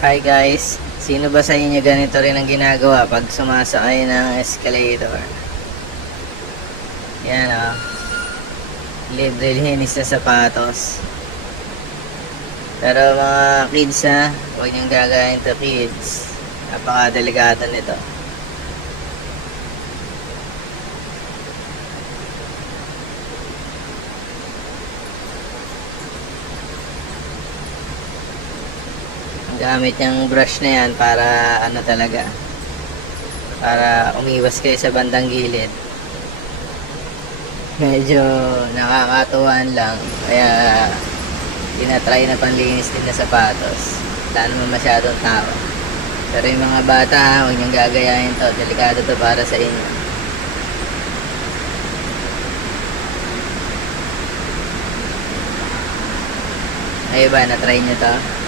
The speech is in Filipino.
Hi guys, sino ba sa inyo ganito rin ang ginagawa pag sumasakay ng escalator? Yan o, libre linis sa sapatos. Pero mga kids ha, huwag niyong gagayin to kids. Napakadelikado nito. Gamit niyang brush na yan para ano talaga, para umiwas kayo sa bandang gilid. Medyo nakakatuwaan lang, kaya tinatry na panlinis din na sapatos. Wala naman masyadong tao. Pero yung mga bata, huwag niyong gagayahin to, delikado to para sa inyo. Ay ba, na-try niyo to?